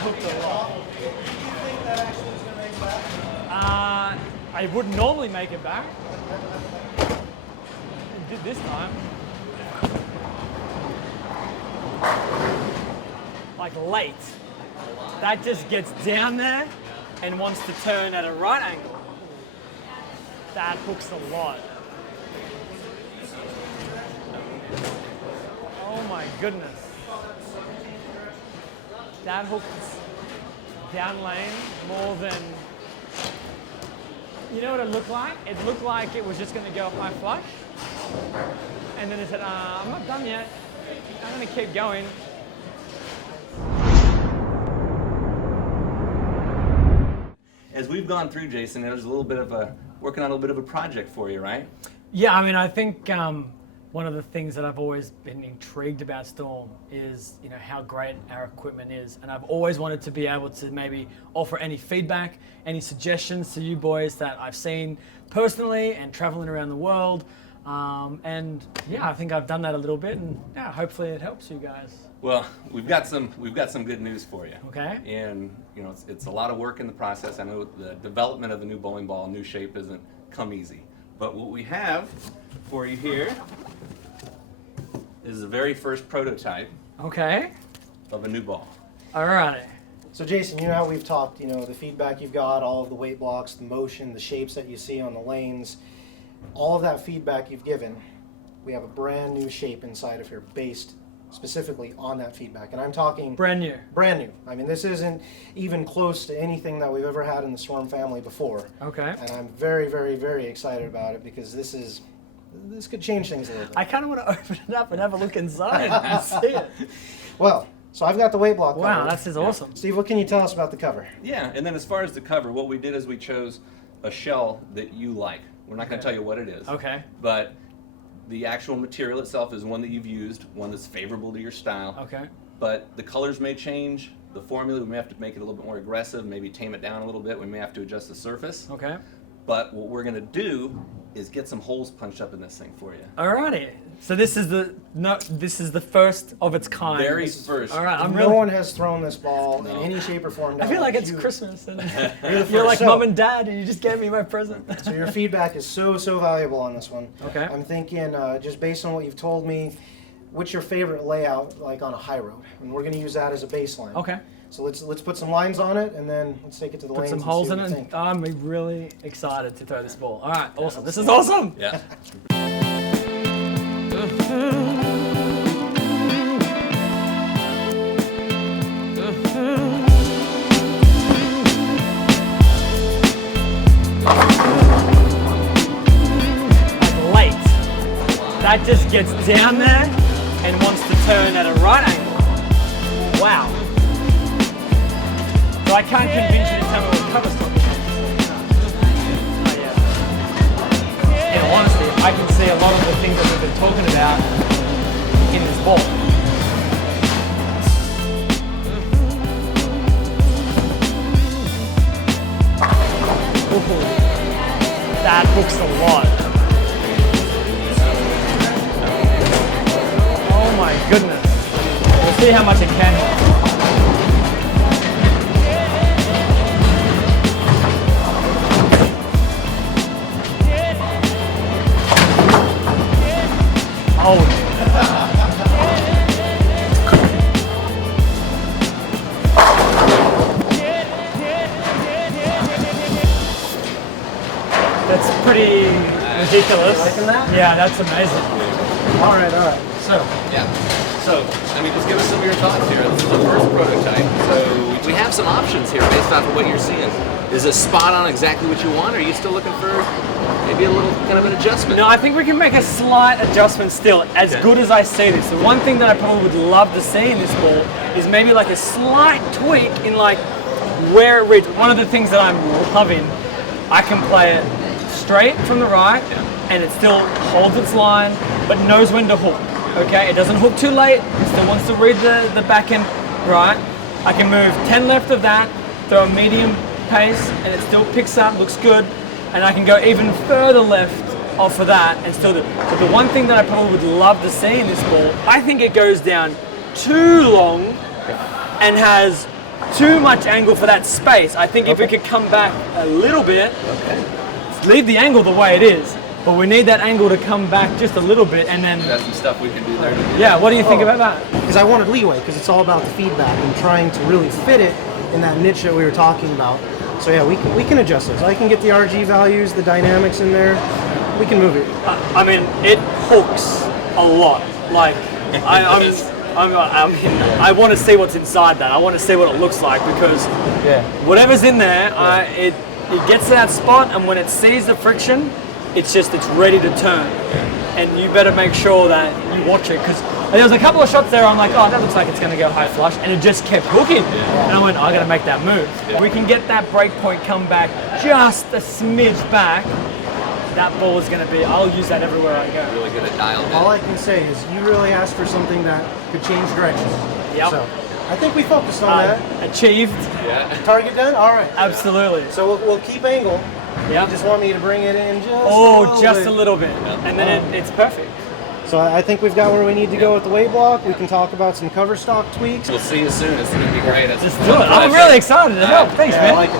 That hooked a lot. Do you think that actually is going to make it back? I wouldn't normally make it back. It did this time. Like late. That just gets down there and wants to turn at a right angle. That hooks a lot. Oh my goodness. That hooked down lane more than, you know what it looked like? It looked like it was just going to go high flush. And then it said, I'm not done yet. I'm going to keep going. As we've gone through, Jason, there's a little bit of working on a little bit of a project for you, right? Yeah, I mean, I think one of the things that I've always been intrigued about Storm is, you know, how great our equipment is. And I've always wanted to be able to maybe offer any feedback, any suggestions to you boys that I've seen personally and traveling around the world. And yeah, I think I've done that a little bit, and yeah, hopefully it helps you guys. Well, we've got some good news for you. Okay. And you know, it's a lot of work in the process. I know the development of a new bowling ball, a new shape, doesn't come easy. But what we have for you here is the very first prototype Okay. of a new ball. All right. So Jason, you know how we've talked, you know, the feedback you've got, all of the weight blocks, the motion, the shapes that you see on the lanes, all of that feedback you've given, we have a brand new shape inside of here based specifically on that feedback. And I'm talking Brand new. brand new. I mean, this isn't even close to anything that we've ever had in the Swarm family before. Okay. And I'm very, very, very excited about it because this could change things a little bit. I kind of want to open it up and have a look inside and see it. Well, so I've got the weight block Wow, covered. this is awesome. Steve, what can you tell us about the cover? Yeah, and then as far as the cover, what we did is we chose a shell that you like. We're not going to tell you what it is. Okay. But the actual material itself is one that you've used, one that's favorable to your style. Okay. But the colors may change. The formula, we may have to make it a little bit more aggressive, maybe tame it down a little bit. We may have to adjust the surface. Okay. But what we're going to do is get some holes punched up in this thing for you. Alrighty. So this is the first of its kind. Very first. All right. I'm No really. one has thrown this ball in any shape or form. I down feel like like it's you. Christmas and You're the you're like first. mom and dad and you just gave me my present. So your feedback is so valuable on this one. Okay. I'm thinking just based on what you've told me, what's your favorite layout like on a high road? And we're going to use that as a baseline. Okay. So let's put some lines on it and then let's take it to the Put lanes some and holes see in what it. you And think. I'm really excited to throw this ball. All right. Awesome. This is awesome. Yeah. Like late. That just gets down there and wants to turn at a right angle. Wow. So I can't convince you to tell me what cover stock is. Oh, yeah. In all honesty, I can see a lot of the things that we've been talking about in this ball. Ooh, that hooks a lot. Oh my goodness. We'll see how much it can hook. Oh. That's pretty ridiculous. Liking that? Yeah, that's amazing. All right. So Yeah. So, I mean, just give us some of your thoughts here. This is the first prototype. So, we have some options here based off of what you're seeing. Is it spot on exactly what you want, or are you still looking for maybe a little kind of an adjustment? No, I think we can make a slight adjustment still, as Okay. good as I see this. The one thing that I probably would love to see in this ball is maybe like a slight tweak in like where it reads. One of the things that I'm loving, I can play it straight from the right, and it still holds its line, but knows when to hook. Okay, it doesn't hook too late. It still wants to read the back end right. I can move 10 left of that, throw a medium pace, and it still picks up, looks good. And I can go even further left off of that and still do. But the one thing that I probably would love to see in this ball, I think it goes down too long and has too much angle for that space. I think if we could come back a little bit, leave the angle the way it is, but we need that angle to come back just a little bit, and then That's some stuff we can do there. yeah. What do you think about that? Because I wanted leeway, because it's all about the feedback and trying to really fit it in that niche that we were talking about. So yeah, we can adjust those. I can get the RG values, the dynamics in there. We can move it. I mean, it hooks a lot. Like I want to see what's inside that. I want to see what it looks like, because whatever's in there, it gets to that spot, and when it sees the friction, it's ready to turn. And you better make sure that you watch it, because there was a couple of shots there I'm like, oh, that looks like it's going to go high flush, and it just kept hooking. And I went, I got to make that move. We can get that break point come back just a smidge back. That ball is going to be, I'll use that everywhere I go. Really good at dialing All I can say is you really asked for something that could change direction. Yep. So I think we focused on that. Achieved. Target done? All right. Absolutely. So we'll keep angle. Yeah. You just want me to bring it in just a little bit. And then it's perfect. So I think we've got where we need to go with the weight block. We can talk about some cover stock tweaks. We'll see you soon. It's going to be great. Just do it. I'm really excited to help. Thanks, man. I like it.